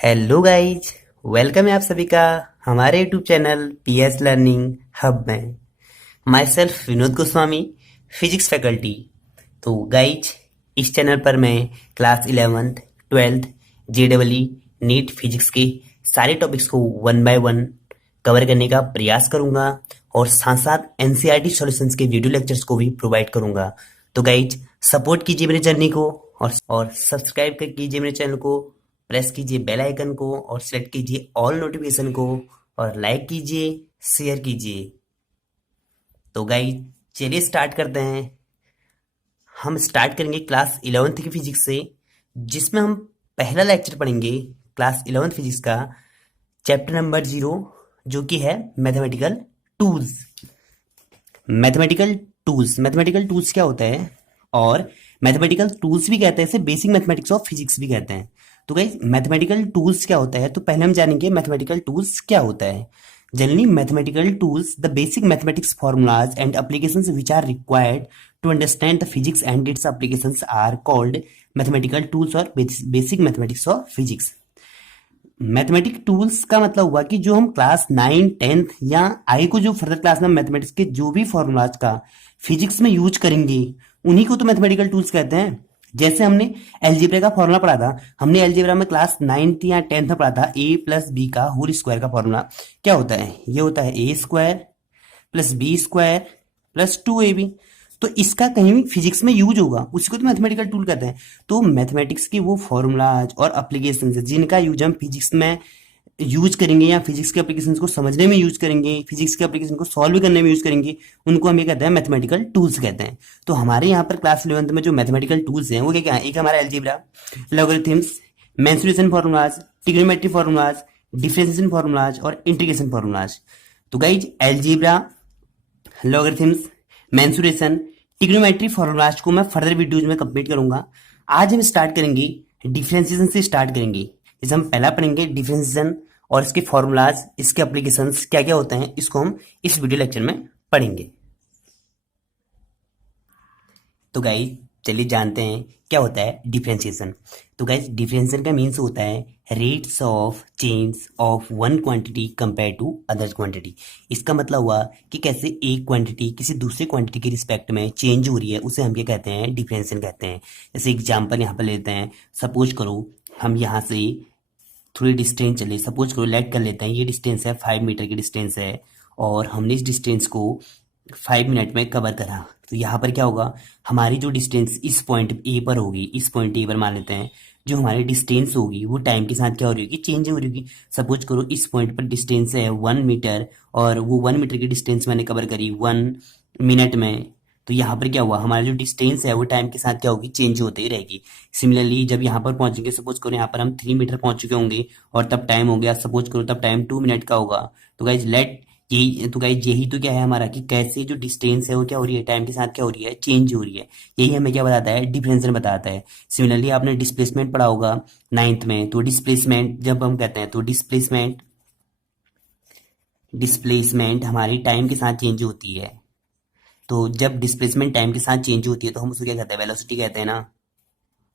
Hello guys, welcome है आप सभी का हमारे YouTube channel PS learning hub में। Myself Vinod Goswami, physics faculty. तो गाइज, इस चैनल पर मैं class 11th 12th जेडबलई NEET physics के सारे टॉपिक्स को वन बाय वन कवर करने का प्रयास करूंगा और साथ साथ एनसीईआरटी सॉल्यूशंस के वीडियो लेक्चर्स को भी प्रोवाइड करूंगा। तो गाइज, सपोर्ट कीजिए मेरे जर्नी को और सब्सक्राइब कर कीजिए मेरे चैनल को, प्रेस कीजिए बेल आइकन को और सेलेक्ट कीजिए ऑल नोटिफिकेशन को और लाइक कीजिए, शेयर कीजिए। तो गाइज, चलिए स्टार्ट करते हैं। हम स्टार्ट करेंगे क्लास 11th की फिजिक्स से, जिसमें हम पहला लेक्चर पढ़ेंगे क्लास 11th फिजिक्स का चैप्टर नंबर 0, जो कि है मैथमेटिकल टूल्स। मैथमेटिकल टूल्स क्या होता है, और मैथमेटिकल टूल्स भी कहते हैं, इसे बेसिक मैथमेटिक्स ऑफ फिजिक्स भी कहते हैं। तो गाइस, मैथमेटिकल टूल्स क्या होता है, तो पहले हम जानेंगे मैथमेटिकल टूल्स क्या होता है। Generally mathematical tools the basic mathematics formulas and applications which are required to understand the physics and its applications are called mathematical tools और basic mathematics of physics. Mathematic tools का मतलब हुआ कि जो हम क्लास 9 10th या आगे को जो फर्दर क्लास में मैथमेटिक्स के जो भी फॉर्मूलाज का फिजिक्स में यूज करेंगे, उन्हीं को तो मैथमेटिकल टूल्स कहते हैं। जैसे हमने एलजेब्रा का फॉर्मूला पढ़ा था, हमने एलजेब्रा में क्लास 9th या 10th में पढ़ा था, ए प्लस बी का होल स्क्वायर का फॉर्मूला क्या होता है, ये होता है A square plus B square plus 2ab। तो इसका कहीं भी फिजिक्स में यूज होगा, उसको तो मैथमेटिकल टूल कहते हैं। तो मैथमेटिक्स के वो फॉर्मूलाज और एप्लीकेशंस जिनका यूज हम फिजिक्स में यूज करेंगे या फिजिक्स के एप्लीकेशंस को समझने में यूज करेंगे, फिजिक्स के एप्लीकेशन को सॉल्व करने में यूज करेंगे, उनको हम ये कहते हैं मैथमेटिकल टूल्स कहते हैं। तो हमारे यहाँ पर क्लास 11th में जो मैथमेटिकल टूल्स हैं वो क्या क्या है, एक हमारा algebra, logarithms, mensuration formulas, trigonometry formulas, differentiation formulas और इंटीग्रेशन फॉर्मूलाज। तो guys, algebra, logarithms, mensuration, trigonometry formulas को मैं फर्दर वीडियोज में कंप्लीट करूंगा। आज हम स्टार्ट करेंगे डिफरेंशिएशन से स्टार्ट करेंगे। जैसे हम पहला पढ़ेंगे डिफरेंशिएशन और इसके फॉर्मूलाज, इसके एप्लीकेशंस क्या क्या होते हैं, इसको हम इस वीडियो लेक्चर में पढ़ेंगे। तो गाइज, चलिए जानते हैं क्या होता है डिफरेंशिएशन। तो गाइज, डिफरेंशिएशन का मीन्स होता है rates of change of one quantity compare to other quantity. इसका मतलब हुआ कि कैसे एक क्वांटिटी किसी दूसरे क्वांटिटी के रिस्पेक्ट में चेंज हो रही है, उसे हम क्या कहते हैं, डिफरेंशिएशन कहते हैं। जैसे एग्जांपल यहाँ पर लेते हैं, सपोज करो हम यहाँ से थोड़ी डिस्टेंस चले, सपोज करो लेट कर लेते हैं, ये डिस्टेंस है 5 मीटर की डिस्टेंस है और हमने इस डिस्टेंस को 5 मिनट में कवर करा। तो यहाँ पर क्या होगा, हमारी जो डिस्टेंस इस पॉइंट ए पर होगी, इस पॉइंट ए पर मान लेते हैं, जो हमारी डिस्टेंस होगी वो टाइम के साथ क्या हो रही होगी, चेंज हो रही होगी। सपोज करो इस पॉइंट पर डिस्टेंस है 1 मीटर और वो 1 मीटर की डिस्टेंस मैंने कवर करी 1 मिनट में। तो यहाँ पर क्या हुआ, हमारा जो डिस्टेंस है वो टाइम के साथ क्या होगी, चेंज होते ही रहेगी। सिमिलरली जब यहाँ पर पहुंचेंगे, सपोज करो यहाँ पर हम 3 मीटर पहुंच चुके होंगे और तब टाइम हो गया, सपोज करो तब टाइम 2 मिनट का होगा। तो गाइज यही तो क्या है हमारा, कि कैसे जो डिस्टेंस है वो क्या हो रही है, टाइम के साथ क्या हो रही है, चेंज हो रही है। यही हमें क्या बताता है, डिफरेंशिएशन बताता है। सिमिलरली आपने डिस्प्लेसमेंट पढ़ा होगा 9th में, तो डिस्प्लेसमेंट जब हम कहते हैं तो डिस्प्लेसमेंट हमारी टाइम के साथ चेंज होती है। तो जब डिस्प्लेसमेंट टाइम के साथ चेंज होती है तो हम उसको क्या कहते हैं, वेलोसिटी कहते हैं ना,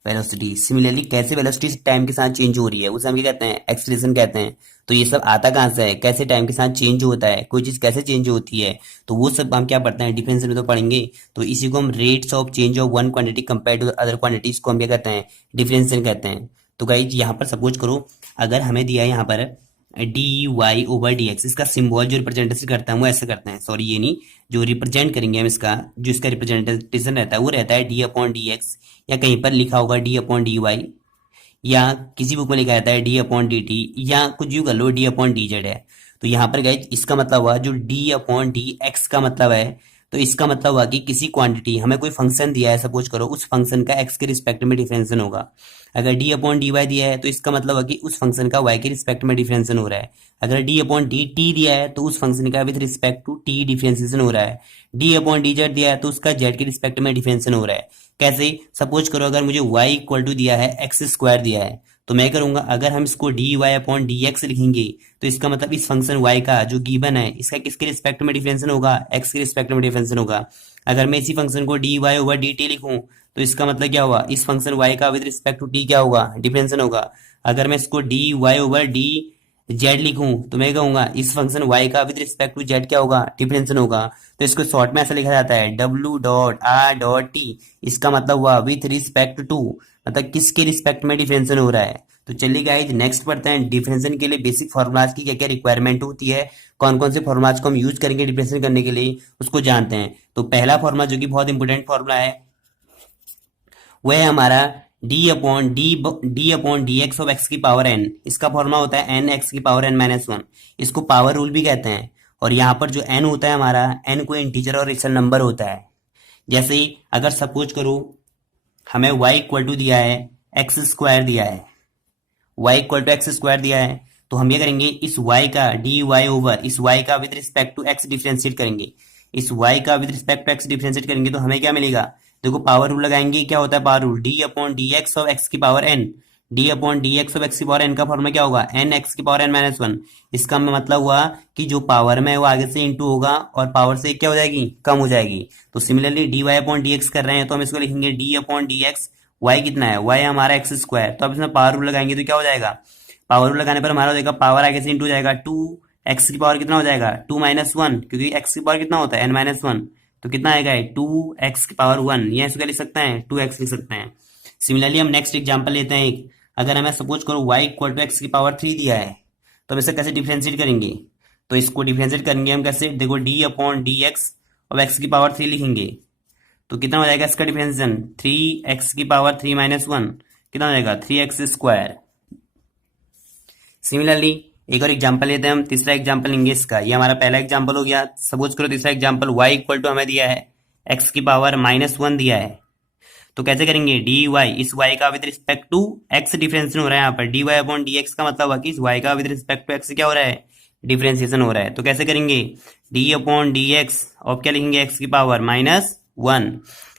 वेलोसिटी। सिमिलरली कैसे वेलोसिटी टाइम के साथ चेंज हो रही है उसे हम क्या कहते हैं, एक्सीलरेशन कहते हैं। तो ये सब आता कहाँ से है, कैसे टाइम के साथ चेंज होता है, कोई चीज़ कैसे चेंज होती है, तो वो सब हम क्या पढ़ते हैं, डिफरेंशिएशन में तो पढ़ेंगे। तो इसी को हम rates of change of one quantity compare to other quantities को हम क्या कहते हैं, डिफरेंशिएशन कहते हैं। तो गाइज, यहाँ पर सपोज करो अगर हमें दिया है यहाँ पर dy/dx, इसका सिंबल जो रिप्रेजेंटेशन करता है वो ऐसे करते हैं, सॉरी ये नहीं, जो रिप्रेजेंट करेंगे हम इसका, जो इसका रिप्रेजेंटेशन रहता है वो रहता है d/dx, या कहीं पर लिखा होगा d/dy, या किसी बुक में लिखा रहता है d/dt, या कुछ यूं कर लो d/dz है। तो यहाँ पर गाइज इसका मतलब हुआ जो d/dx का मतलब है, तो इसका मतलब हुआ कि किसी क्वांटिटी, हमें कोई फंक्शन दिया है, सपोज करो उस फंक्शन का x के रिस्पेक्ट में डिफरेंशिएशन होगा। अगर d/dy दिया है तो इसका मतलब है कि उस फंक्शन का y के रिस्पेक्ट में डिफरेंशिएशन हो रहा है। अगर d/dt दिया है तो उस फंक्शन का with respect to t differentiation हो रहा है। d/dz दिया है तो उसका z के रिस्पेक्ट में डिफरेंशिएशन हो रहा है। कैसे, सपोज करो अगर मुझे y इक्वल टू दिया है एक्स स्क्वायर दिया है, तो मैं करूंगा अगर हम इसको dy/dx लिखेंगे तो इसका मतलब इस फंक्शन y का जो गिवन है इसका किसके रिस्पेक्ट में डिफरेंशिएशन होगा, x के रिस्पेक्ट में डिफरेंशिएशन होगा। अगर मैं इसी फंक्शन को dy/dt लिखूं तो इसका मतलब क्या हुआ, इस फंक्शन y का विद रिस्पेक्ट टू t क्या होगा, डिफरेंशियल होगा। अगर मैं इसको dy ओवर डी जेड लिखूं तो मैं कहूंगा इस फंक्शन y का विद रिस्पेक्ट टू z क्या होगा, डिफरेंशियल होगा। तो इसको शॉर्ट में ऐसा लिखा जाता है w dot r dot t। इसका मतलब हुआ विथ रिस्पेक्ट टू, मतलब किसके रिस्पेक्ट में डिफरेंशियल हो रहा है। तो चलिए गाइस नेक्स्ट पढ़ते हैं, डिफरेंशियल के लिए बेसिक फॉर्मूलाज की क्या क्या रिक्वायरमेंट होती है, कौन कौन से फॉर्मूलाज को हम यूज करेंगे डिफरेंशियल करने के लिए, उसको जानते हैं। तो पहला फॉर्मूला जो कि बहुत इंपॉर्टेंट फॉर्मूला है वह है हमारा डी एक्स ऑफ एक्स की पावर एन। इसका फॉर्मूला होता है एन एक्स की पावर एन माइनस वन। इसको पावर रूल भी कहते हैं। और यहाँ पर जो एन होता है हमारा, एन कोई इंटीजर और रियल नंबर होता है। जैसे अगर सपोज करो हमें y इक्वल टू दिया है एक्स स्क्वायर दिया है, y equal to X square दिया है, तो हम ये करेंगे इस y का डी वाई ओवर इस y का with respect to x differentiate करेंगे। इस y का with respect to x differentiate करेंगे तो हमें क्या मिलेगा, देखो पावर रूल लगाएंगे। क्या होता है power rule, d upon D x of x की power n. D upon D x of x की पावर एन का फॉर्मूला क्या होगा, एन एक्स की पावर एन माइनस वन। इसका मतलब हुआ कि जो पावर में है वो आगे से इंटू होगा और पावर से क्या हो जाएगी, कम हो जाएगी। तो similarly D Y upon D X कर रहे हैं तो हम इसको लिखेंगे D upon D X. Y कितना है, वाई हमारा एक्स स्क्वायर। तो अब इसमें पावर रूल लगाएंगे तो क्या हो जाएगा, पावर रूल लगाने पर हमारा हो जाएगा पावर आगे से इंटू हो जाएगा टू, एक्स की पावर कितना हो जाएगा टू माइनस वन, क्योंकि एक्स की पावर कितना होता है एन माइनस वन। तो कितना आएगा टू एक्स की पावर वन, या इसको क्या लिख सकते हैं टू एक्स लिख सकते हैं। सिमिलरली हम नेक्स्ट एग्जांपल लेते हैं एक, अगर हमें सपोज करो y इक्वल टू एक्स की पावर थ्री दिया है तो हम इसे कैसे डिफरेंशिएट करेंगे। तो इसको डिफरेंशिएट करेंगे हम कैसे, देखो डी अपॉन डी एक्स और एक्स की पावर थ्री लिखेंगे तो कितना हो जाएगा इसका डिफरेंशिएशन, थ्री एक्स की पावर थ्री माइनस वन कितना हो जाएगा थ्री एक्स स्क्वायर। सिमिलरली एक और एग्जांपल लेते हैं हम, तीसरा एग्जांपल लेंगे इसका। ये हमारा पहला एग्जांपल हो गया। सपोज करो तीसरा एग्जांपल y इक्वल टू हमें दिया है x की पावर माइनस वन दिया है, तो कैसे करेंगे डी वाई, इस y का with respect to x differentiation हो रहा है यहाँ पर, D Y upon D x का मतलब हुआ कि इस y का विद रिस्पेक्ट टू x क्या हो रहा है, डिफरेंशिएशन हो रहा है। तो कैसे करेंगे डी अपॉन डी एक्स और क्या लिखेंगे x की पावर माइनस वन।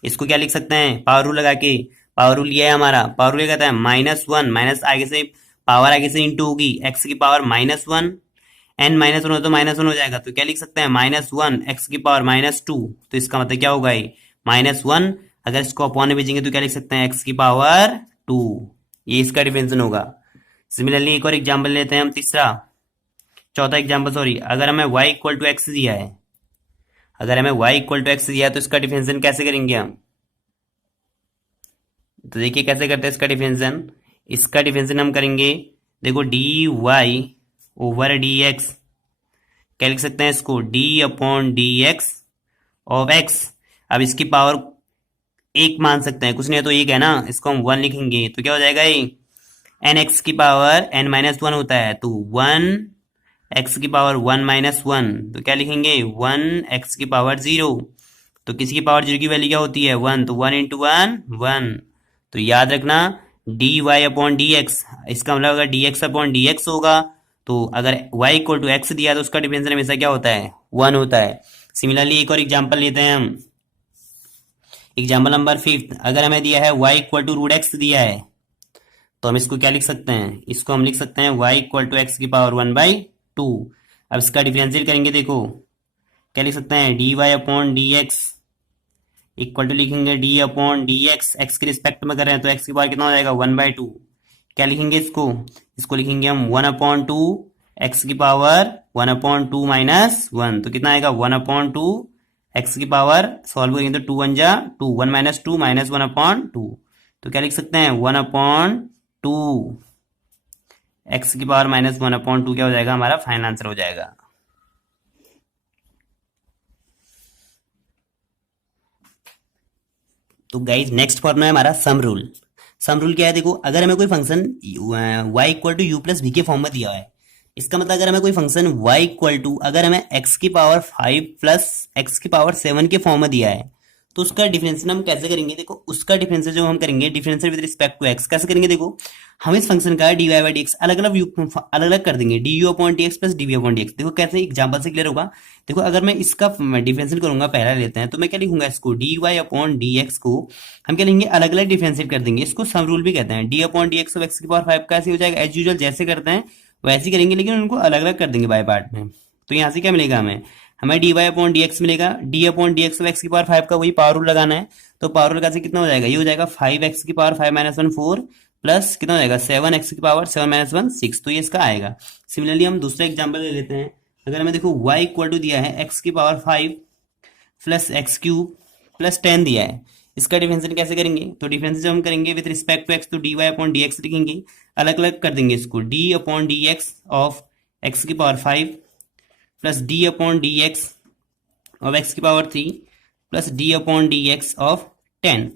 इसको क्या लिख सकते हैं पावर रूल लगा के, पावर रूल ये है हमारा, पावर रूल ये कहता है माइनस वन, माइनस आगे से पावर आगे से इंटू होगी एक्स की power minus one, N minus one हो तो माइनस वन हो जाएगा तो क्या लिख सकते हैं माइनस वन एक्स की पावर माइनस टू। तो इसका मतलब क्या होगा ये माइनस वन, अगर इसको अपॉन में भेजेंगे तो क्या लिख सकते हैं एक्स की पावर टू, ये इसका डिफरेंशिएशन होगा। सिमिलरली एक और एग्जाम्पल लेते हैं हम, तीसरा चौथा एग्जाम्पल सॉरी, अगर हमें y इक्वल टू एक्स दिया है, अगर हमें y इक्वल टू एक्स दिया है तो इसका डिफरेंशिएशन कैसे करेंगे हम। तो देखिए कैसे करते हैं इसका डिफरेंशिएशन, इसका डिफरेंशिएशन हम करेंगे, देखो D Y over D X, क्या लिख सकते हैं इसको D upon D x of X. अब इसकी पावर एक मान सकते हैं, कुछ नहीं है तो एक है ना, इसको हम वन लिखेंगे तो क्या हो जाएगा ये एन एक्स की पावर एन माइनस वन होता है तो वन एक्स की पावर वन माइनस वन, तो क्या लिखेंगे वन एक्स की पावर जीरो। तो किसी की पावर जीरो की वैल्यू क्या होती है वन, तो वन इंटू वन वन। तो याद रखना D Y upon D x, इसका मतलब अगर D x upon D X होगा तो अगर y इक्वल टू एक्स दिया तो उसका डिफरेंशिएशन हमेशा क्या होता है वन होता है। सिमिलरली एक और एग्जांपल लेते हैं हम, एग्जांपल नंबर फिफ्थ, अगर हमें दिया है y equal to root X दिया है तो हम इसको क्या लिख सकते हैं, इसको हम लिख सकते हैं y इक्वल टू एक्स की पावर वन बाई टू। अब इसका डिफरेंशिएट करेंगे, देखो क्या लिख सकते हैं d Y upon D x equal to लिखेंगे D upon D x, x के रिस्पेक्ट में कर रहे हैं तो एक्स की पावर कितना हो जाएगा वन बाई टू। क्या लिखेंगे इसको, इसको लिखेंगे हम वन अपॉन टू एक्स की power one upon two minus one, तो कितना आएगा वन अपॉन टू एक्स की पावर, सॉल्व करेंगे तो टू वन जा two, one minus two minus one upon two. तो क्या लिख सकते हैं वन अपॉन टू एक्स की power minus one upon two क्या हो जाएगा हमारा फाइनल आंसर हो जाएगा। तो गाइज नेक्स्ट फॉर्मूला है हमारा सम रूल। सम रूल क्या है, देखो अगर हमें कोई function y equal to u plus v के फॉर्म में दिया है, इसका मतलब अगर हमें कोई फंक्शन y इक्वल टू अगर हमें x की पावर फाइव प्लस एक्स की पावर सेवन के फॉर्म में दिया है तो उसका डिफरेंशिएशन हम कैसे करेंगे, देखो उसका डिफरेंशियल जो हम करेंगे differential with respect to x कैसे करेंगे, देखो हम इस फंक्शन का D y by d x अलग अलग कर देंगे, d u upon D x plus d v upon D x. देखो कैसे एग्जाम्पल से क्लियर होगा, देखो अगर मैं इसका डिफरेंशियल करूंगा पहला लेते हैं तो मैं क्या लिखूंगा इसको d Y upon D x को हम क्या लेंगे अलग अलग डिफरेंशिएट कर देंगे, इसको सम रूल भी कहते हैं। D upon D x of x की पावर फाइव कैसे हो जाएगा एज यूजुअल जैसे करते हैं वैसे ही करेंगे लेकिन उनको अलग अलग कर देंगे बाय पार्ट में। तो यहाँ से क्या मिलेगा हमें हमें dy अपॉन डी एक्स मिलेगा, D upon D x x की पावर 5 का वही पावर रूल लगाना है। तो पावर रूल लगा से कितना हो जाएगा, ये हो जाएगा 5x की पावर 5 माइनस 1 4 प्लस कितना हो जाएगा 7x की पावर 7 माइनस 1 6। तो ये इसका आएगा। सिमिलरली हम दूसरा एग्जाम्पल ले लेते हैं। अगर हमें देखो y इक्वल टू दिया है x की power 5 plus x cube plus 10 दिया है, इसका डिफरेंशियल कैसे करेंगे? तो डिफरेंशियल जब हम करेंगे विद रिस्पेक्ट टू एक्स तो d Y upon D x लिखेंगे, अलग अलग कर देंगे इसको, D upon D x of x की power 5 plus d upon D x of x की power 3 plus d upon D x of 10,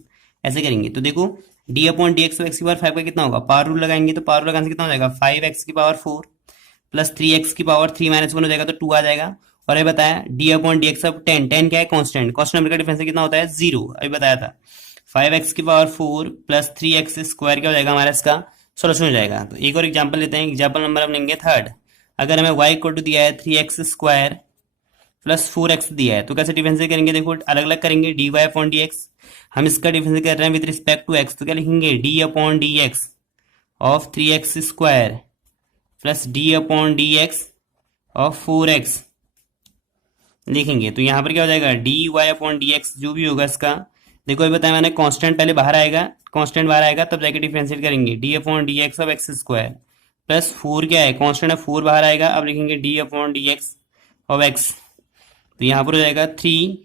ऐसे करेंगे। तो देखो d upon D x of x की पावर 5 का कितना होगा, पावर रूल लगाएंगे तो पावर लगाने से कितना हो जाएगा 5x की पावर 4 प्लस 3x की पावर 3 माइनस 1 हो जाएगा तो 2 आ जाएगा। और ये बताया D upon D x of 10, 10 क्या है कांस्टेंट, कांस्टेंट नंबर का डिफरेंस कितना होता है 0, अभी बताया था। 5x की पावर 4 प्लस 3x स्क्वायर क्या हो जाएगा हमारा, इसका सोल्यूशन हो जाएगा। तो एक और एग्जाम्पल लेते हैं, एग्जाम्पल नंबर हम लेंगे थर्ड। अगर हमें y इक्वल टू दिया है 3x स्क्वायर प्लस 4x दिया है तो कैसे डिफरेंशिएट करेंगे, देखो अलग अलग करेंगे, D Y upon D x, हम इसका डिफरेंशिएट कर रहे हैं विद रिस्पेक्ट टू x तो क्या लिखेंगे, D upon D x of 3x square plus d upon D x of 4x लिखेंगे। तो यहाँ पर क्या हो जाएगा d Y upon D x जो भी होगा इसका, देखो अभी बताया मैंने कांस्टेंट पहले बाहर आएगा, कांस्टेंट बाहर आएगा तब जाके डिफरेंशिएट करेंगे, d upon D x of x square plus 4 क्या है कांस्टेंट है 4 बाहर आएगा, अब लिखेंगे D upon D x of x. तो यहाँ पर हो जाएगा 3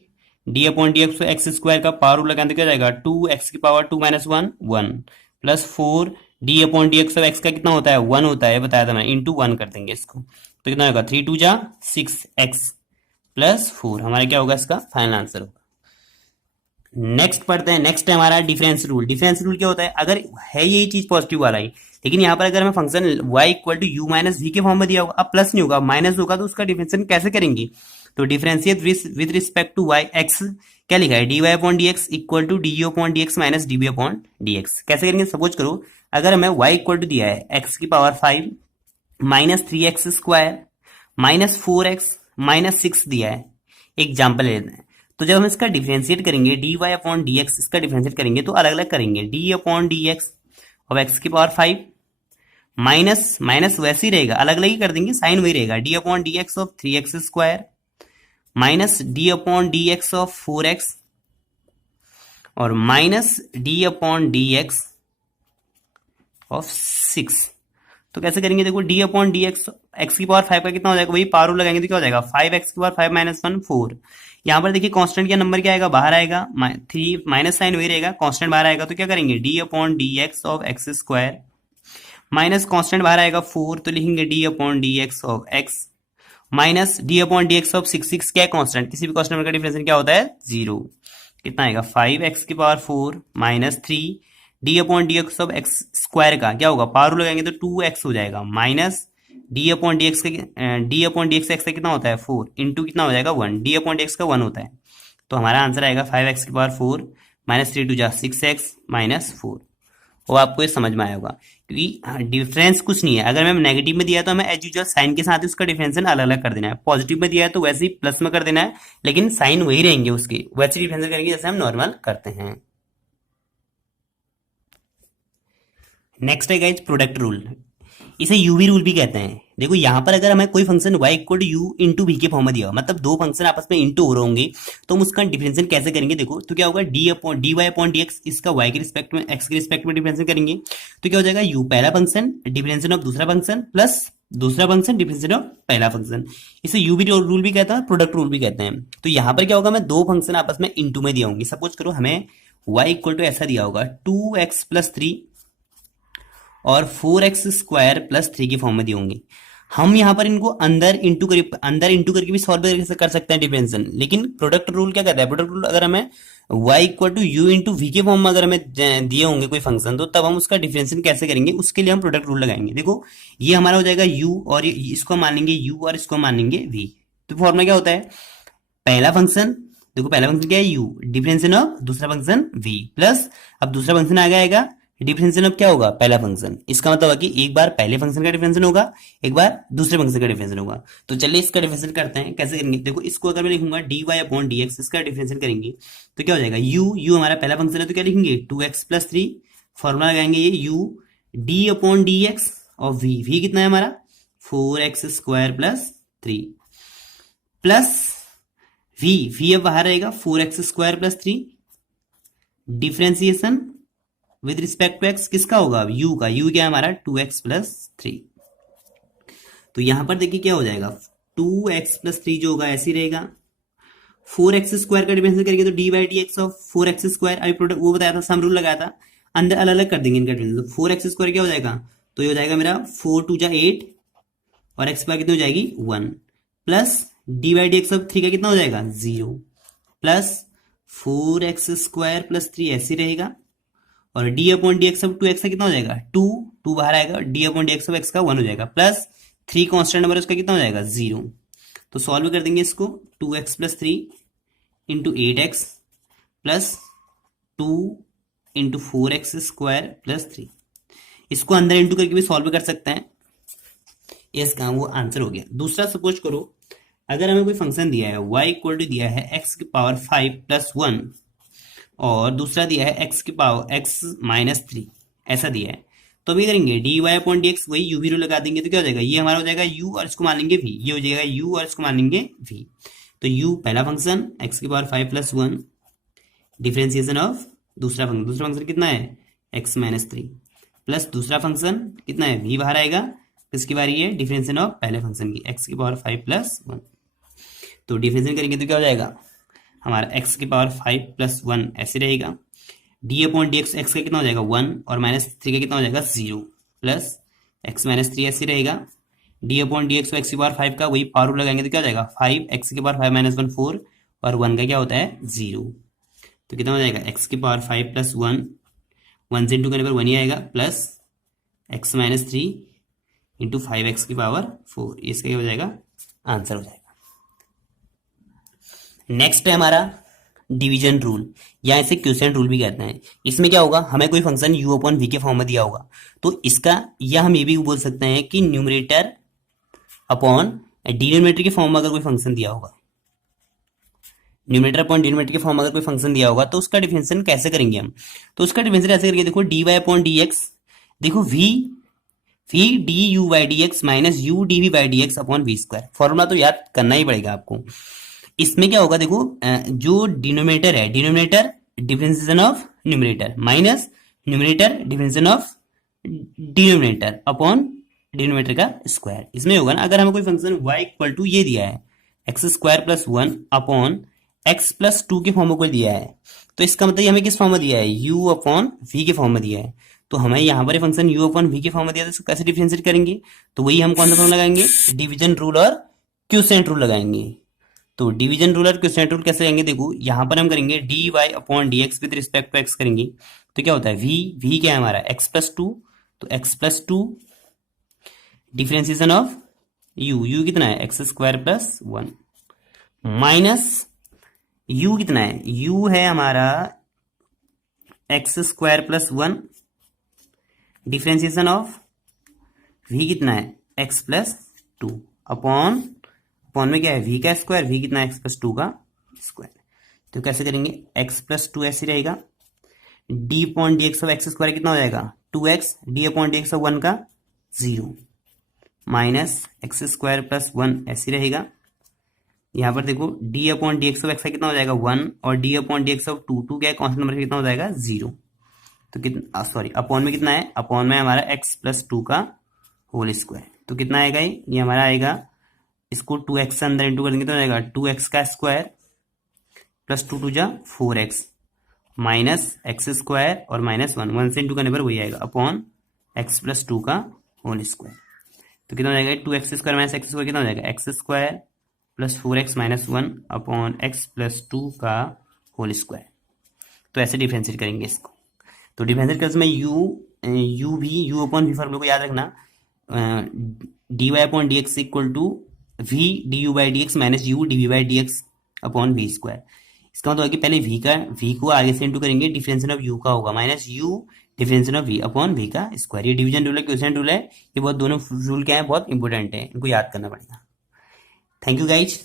d upon D x x square का पावर रूल लगाने तो क्या हो जाएगा 2x की power 2 minus 1 1 plus 4 D upon D x of x का कितना होता है 1 होता है, बताया था मैंने, इंटू 1 कर देंगे इसको तो कितना होगा 3 2 जा 6x प्लस 4, हमारा क्या होगा इसका फाइनल आंसर होगा। नेक्स्ट पढ़ते हैं, नेक्स्ट है हमारा डिफरेंस रूल। डिफरेंस रूल क्या होता है, अगर है यही चीज पॉजिटिव वाला ही, लेकिन यहाँ पर अगर हमें function y equal to u minus v के फॉर्म में दिया होगा, अब प्लस नहीं होगा माइनस होगा, तो उसका डिफरेंशिएशन कैसे करेंगे, तो differentiate with respect to y x क्या लिखा है d Y upon D x equal to d u upon D x minus d b upon D x. कैसे करेंगे, सपोज करो अगर हमें y इक्वल टू दिया है x की power 5 minus 3x square minus 4x minus 6 दिया है, एग्जाम्पल लेते हैं। तो जब हम इसका डिफरेंशिएट करेंगे D Y upon D x, इसका डिफरेंशिएट करेंगे तो अलग अलग करेंगे, d upon D x of x की पावर 5 माइनस माइनस वैसे ही रहेगा, अलग अलग ही कर देंगे, साइन वही रहेगा, D upon D x of 3x square minus d upon D x of 4x और minus d upon D x of 6। तो कैसे करेंगे, देखो d upon D x x की पावर 5 का कितना हो जाएगा, वही पावर रूल लगाएंगे तो क्या हो जाएगा 5x की पावर 5 माइनस 1 4। यहाँ पर देखिए कांस्टेंट का नंबर क्या आएगा, बाहर आएगा 3 माइनस साइन वही रहेगा, कांस्टेंट बाहर आएगा तो क्या करेंगे d upon D x of x square minus constant बाहर आएगा 4 तो लिखेंगे D upon D x of x minus d upon D x of 6 क्या है कांस्टेंट, किसी भी कांस्टेंट नंबर का डिफरेंशिएशन क्या होता है 0। कितना आएगा 5x की power 4 minus 3 d upon D x of x square का क्या होगा, पावर लगाएंगे तो 2x हो जाएगा minus d upon D x का, d upon D x x का कितना होता है 4 इंटू कितना हो जाएगा 1, डी अपॉन डी एक्स का 1 होता है। तो हमारा आंसर आएगा 5x की पावर 4 माइनस 3 टू जा 6x माइनस 4। वो आपको ये समझ में आया होगा, क्योंकि डिफरेंस कुछ नहीं है, अगर मैं नेगेटिव में दिया है तो हमें एज यूजुअल साइन के साथ ही उसका डिफरेंशियल अलग अलग कर देना है, पॉजिटिव में दिया है तो वैसे ही प्लस में कर देना है, लेकिन साइन वही रहेंगे उसके, वैसे डिफरेंशियल करेंगे जैसे हम नॉर्मल करते हैं। नेक्स्ट है गाइस प्रोडक्ट रूल, इसे यूवी रूल भी कहते हैं। देखो यहाँ पर अगर हमें कोई function y equal to u into v के फॉर्म में दिया हो, मतलब दो फंक्शन आपस में इंटू हो रहे होंगे, तो हम उसका डिफरेंशियल कैसे करेंगे, देखो तो क्या होगा d upon d Y upon D x, इसका y के रिस्पेक्ट में x के रिस्पेक्ट में डिफरेंशियल करेंगे तो क्या हो जाएगा u पहला फंक्शन डिफरेंशियल ऑफ दूसरा फंक्शन प्लस दूसरा फंक्शन डिफरेंशियल ऑफ पहला फंक्शन, इसे यूवी रूल भी कहता है, प्रोडक्ट रूल भी कहते हैं। तो यहाँ पर क्या होगा, मैं दो फंक्शन आपस में इंटू में दिया होंगे, सपोज करो हमें y इक्वल टू ऐसा दिया होगा 2x प्लस 3 और 4x स्क्वायर प्लस 3 के फॉर्म में दिए होंगे। हम यहाँ पर इनको अंदर इंटू करके भी सॉल्व कर सकते हैं डिफरेंशियल, लेकिन प्रोडक्ट रूल क्या कहता है, प्रोडक्ट रूल अगर हमें y equal to u into v के फॉर्म में अगर हमें दिए होंगे कोई फंक्शन, तो तब हम उसका डिफरेंशियल कैसे करेंगे, उसके लिए हम प्रोडक्ट रूल लगाएंगे। देखो ये हमारा हो जाएगा u और इसको मान लेंगे u और इसको मान लेंगे v। तो फॉर्मूला क्या होता है, पहला फंक्शन, देखो पहला फंक्शन क्या है u, डिफरेंशियल ऑफ दूसरा फंक्शन v प्लस, अब दूसरा फंक्शन आगे आएगा डिफरेंशियल ऑफ क्या होगा पहला फंक्शन, इसका मतलब है कि एक बार पहले फंक्शन का डिफरेंशियल होगा, एक बार दूसरे फंक्शन का डिफरेंशियल होगा। तो चलिए इसका डिफरेंशियल करते हैं, कैसे करेंगे, देखो इसको अगर मैं लिखूंगा d Y upon D x, इसका डिफरेंशियल करेंगे तो क्या हो जाएगा u हमारा पहला फंक्शन है तो क्या लिखेंगे 2x प्लस 3, फॉर्मूला लगाएंगे ये u D upon D x और v कितना है हमारा 4x square plus 3 plus we अब बाहर रहेगा 4x² plus 3, differentiation with respect to x किसका होगा, अब यू का, यू क्या है हमारा 2x प्लस 3। तो यहां पर देखिए क्या हो जाएगा, 2x प्लस 3 जो होगा ऐसे ही रहेगा, 4x² का डिफरेंशियल करेंगे तो D by d x of 4x², अभी प्रोडक्ट वो बताया था, सम रूल लगाया था, अंदर अलग अलग कर देंगे इनका डिफरेंशियल, तो 4x² क्या हो जाएगा, तो ये हो जाएगा मेरा 4 2 जा 8 और x पावर कितनी हो जाएगी 1, plus D by d x of 3 का कितना हो जाएगा 0, प्लस 4x² प्लस 3 ऐसे रहेगा, और D upon D x of 2x का कितना हो जाएगा 2, 2 बाहर आएगा, D upon D x of x का 1 हो जाएगा, प्लस 3 कॉन्स्टेंट नंबर उसका कितना हो जाएगा 0। तो सॉल्व कर देंगे इसको, 2x plus 3 into 8x plus 2 into 4x² plus 3, इसको अंदर इंटू करके भी सॉल्व कर सकते हैं, इसका वो आंसर हो गया। दूसरा सपोज करो, अगर हमें कोई फंक्शन दिया है y इक्वल टू दिया है x की पावर 5 प्लस 1 और दूसरा दिया है x की पावर x माइनस 3, ऐसा दिया है, तो अभी करेंगे D Y upon D x, वही यू वी लगा देंगे, तो क्या हो जाएगा, ये हमारा हो जाएगा u और इसको मान लेंगे v, ये हो जाएगा u और इसको मान लेंगे v। तो u पहला फंक्शन x की पावर 5 प्लस 1, डिफरेंशिएशन ऑफ दूसरा फंक्शन कितना है x माइनस 3, प्लस दूसरा फंक्शन कितना है v बाहर आएगा, किसकी बारी है डिफरेंशिएशन ऑफ पहले फंक्शन की, x की पावर 5 प्लस 1। तो डिफरेंशिएशन करेंगे तो क्या हो जाएगा हमारा x की पावर 5 प्लस 1 ऐसे रहेगा, डी अपॉन डी एक्स का कितना हो जाएगा 1 और माइनस 3 का कितना हो जाएगा 0, प्लस x माइनस 3 ऐसे रहेगा, D upon D x x की पावर 5 का वही पावर रूल लगाएंगे तो क्या हो जाएगा 5 x की पावर 5 माइनस 1 4 और 1 का क्या होता है 0, तो कितना हो जाएगा x की पावर 5 प्लस 1, 1 से इंटू करने पर 1 ही आएगा, plus x minus 3 into 5x की पावर 4, इसका क्या हो जाएगा आंसर हो जाएगा। नेक्स्ट है हमारा डिवीजन रूल, या इसे क्वोशिएंट रूल भी कहते हैं। इसमें क्या होगा, हमें कोई फंक्शन u अपॉन v के फॉर्म में दिया होगा, तो इसका या हम ये भी बोल सकते हैं कि न्यूमरेटर अपॉन डिनोमिनेटर के फॉर्म में अगर कोई फंक्शन दिया होगा, न्यूमरेटर अपॉन डिनोमिनेटर के फॉर्म में अगर कोई फंक्शन दिया होगा तो उसका डिफरेंशिएशन कैसे करेंगे हम, तो उसका डिफरेंशिएशन ऐसे करेंगे, देखो D Y upon D x, देखो v d u by d x minus u d v by d x upon v square, formula तो याद करना ही पड़ेगा आपको। इसमें क्या होगा, देखो जो डिनोमिनेटर है, denominator differentiation of numerator minus numerator differentiation of denominator upon denominator का स्क्वायर, इसमें होगा ना, अगर हमें कोई फंक्शन y इक्वल टू ये दिया है x² plus 1 upon x plus 2 के फॉर्म में कोई दिया है, तो इसका मतलब हमें किस फॉर्म में दिया है u अपॉन v के फॉर्म में दिया है, तो हमें यहाँ पर फंक्शन u अपॉन v के फॉर्म में दिया है, तो इसको कैसे डिफरेंशिएट करेंगे, तो वही हम कौन सा फॉर्म लगाएंगे, डिवीजन रूल और क्वोशिएंट रूल लगाएंगे। तो डिवीजन रूल और क्वोशिएंट रूल कैसे करेंगे, देखो यहाँ पर हम करेंगे D Y upon D x with respect to x करेंगे, तो क्या होता है v क्या है हमारा x प्लस 2, तो x plus 2 differentiation of u कितना है x² प्लस 1 माइनस u कितना है, u है हमारा x² plus 1 differentiation of v कितना है x प्लस 2 अपॉन में क्या है v का स्क्वायर, v कितना है x प्लस 2 का स्क्वायर, तो कैसे करेंगे x प्लस 2 ऐसे रहेगा, d upon D x of x² कितना हो जाएगा 2x, d upon D x of 1 का 0 माइनस x² प्लस 1 ऐसे रहेगा, यहाँ पर देखो d upon D x of x का कितना हो जाएगा 1 और d upon D x of 2 क्या है कॉन्स्टेंट नंबर कितना हो जाएगा 0, तो कितना सॉरी अपॉन में कितना है, अपॉन में हमारा x प्लस 2 का होल स्क्वायर, तो कितना आएगा ये हमारा आएगा, इसको 2x से अंदर इंटू करेंगे तो आएगा 2x का स्क्वायर प्लस 2 2 जा 4x माइनस x² और माइनस 1 से इंटू करने पर वही आएगा अपॉन x प्लस 2 का होल स्क्वायर, तो कितना हो जाएगा 2x² माइनस x² कितना हो जाएगा x² plus 4x minus 1 upon x plus 2 का होल स्क्वायर, तो ऐसे डिफरेंशिएट करेंगे इसको। तो डिफरेंशिएट करने में यू अपॉन वी फॉर्मूला को याद रखना, D Y upon D x equal to v d u by d x minus u d v by d x upon v square, इसका मतलब कि पहले v को आगे से इंटू करेंगे, डिफरेंशिएशन ऑफ u का होगा minus u differentiation of v upon v का स्क्वायर, ये डिवीजन रूल है क्वोशिएंट रूल है, ये बहुत दोनों रूल क्या है बहुत इंपॉर्टेंट है, इनको याद करना पड़ेगा। Thank you guys.